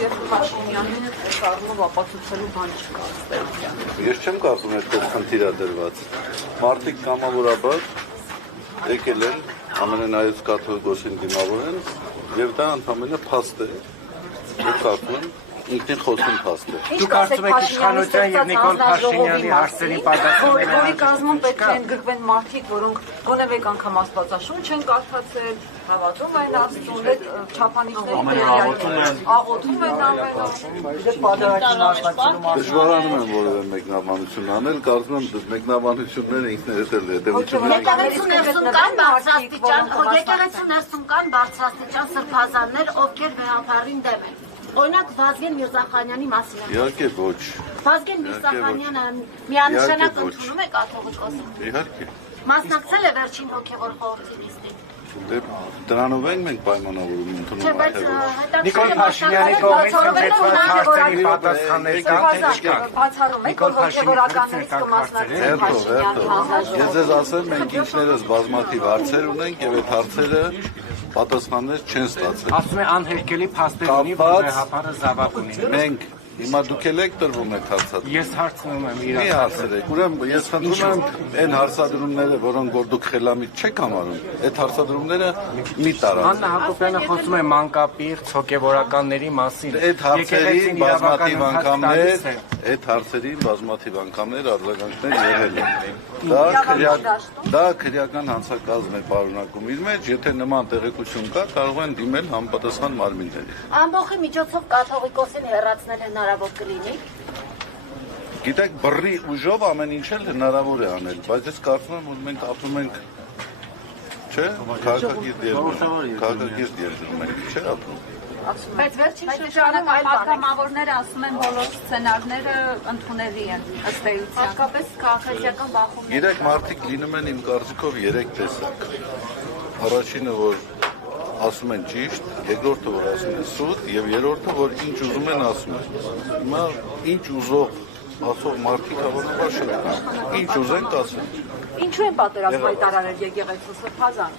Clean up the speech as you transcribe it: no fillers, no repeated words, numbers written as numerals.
Եվ Փաշինյանին կազմով ապացուցելու բան չկա ստեղծյան։ Ես չեմ կարծում այդպես խնդիր է դրված։ Մարդիկ կամավորաբար եկել են ամենայից կաթողիկոսին դիմավոր են եւ դա ընդհանրապես փաստ է։ Ես կարծում եմ ինքնին խոսում փաստ է։ Դուք կարծում եք իշխանության եւ Նիկոլ Փաշինյանի հարցերի պատասխանները որի կազմում պետք է ընդգրկվեն մարդիկ, որոնք գոնե մեկ անգամ Աստվածաշունչ են կարդացել, հավատում են Աստծուն, այդ չափանիշների աղոթում են Դժվարանում եմ որևէ մեկնաբանություն անել, կարծում եմ մեկնաբանությունները ինքներդ էլ հետևություն Եկեղեցու ներսում կան բարձրաստիճան սրբազաններ, ովքեր վեհապարին դեմ են։ Օրինակ Վազգեն Միրզախանյանի մասին։ Իհարկե ոչ։ Վազգեն Միրզախանյանը միանշանակ ընդունում է կաթողիկոսին։ Իհարկե։ Մասնակցել է վերջին հոգևոր խորհրդի նիստին։ Դրանով ենք մենք պայմանավորում ընդունում Նիկոլ Փաշինյանի կողմից հնչեցված հարցերի պատասխաններ կան թե չկան։ բացառում եք, որ հոգևորականներից կմասնակցեն Փաշինյանի։ Ես ձեզ ասեմ, մենք ինքներս բազմաթիվ հարցեր ունենք եւ այդ հարցերը պատասխաններ չեն ստացել։ Ասում է անհերքելի փաստեր ունի, որ վեհապարը զավակ ունի։ Մենք հիմա դուք եք տրվում եք հարցադրում։ Ես հարցնում եմ Մի հարցրեք։ Ուրեմն ես խնդրում եմ այն հարցադրումները, որոնք որ դուք խելամիտ չեք համարում, այդ հարցադրումները մի տարածեք։ Աննա Հակոբյանը խոսում է մանկապիղծ հոգևորականների մասին։ Այդ հարցերի բազմաթիվ անգամներ արձագանքներ եղել են։ Դա քրեական հանցակազմ է պարունակում իր մեջ, եթե նման տեղեկություն կա, կարող են դիմել համապատասխան մարմինների։ Ամբողջի միջոցով կաթողիկոսին հեռացնել հնարավոր կլինի։ Գիտեք, բռի ուժով ամեն ինչ էլ հնարավոր է անել, բայց ես կարծում եմ, որ մենք ապրում ենք, չէ՞, քաղաքակիրթ երկրում ենք, չէ՞ ապրում։ Բայց վերջին շրջանում այլ պատգամավորները ասում են բոլոր սցենարները ընդունելի են ըստ էության։ Հատկապես քաղաքացիական բախումներ։ Գիտեք, մարդիկ լինում են իմ կարծիքով 3 տեսակ։ Առաջինը, որ ասում են ճիշտ, երկրորդը, որ ասում են սուտ, եւ երրորդը, որ ինչ ուզում են ասում են։ Հիմա ինչ ուզող ասող մարդիկ հավանաբար շատ կան։ Ինչ ուզենք ասեն։ Ինչու են պատերազմ հայտարարել եկեղեցու սրբազան։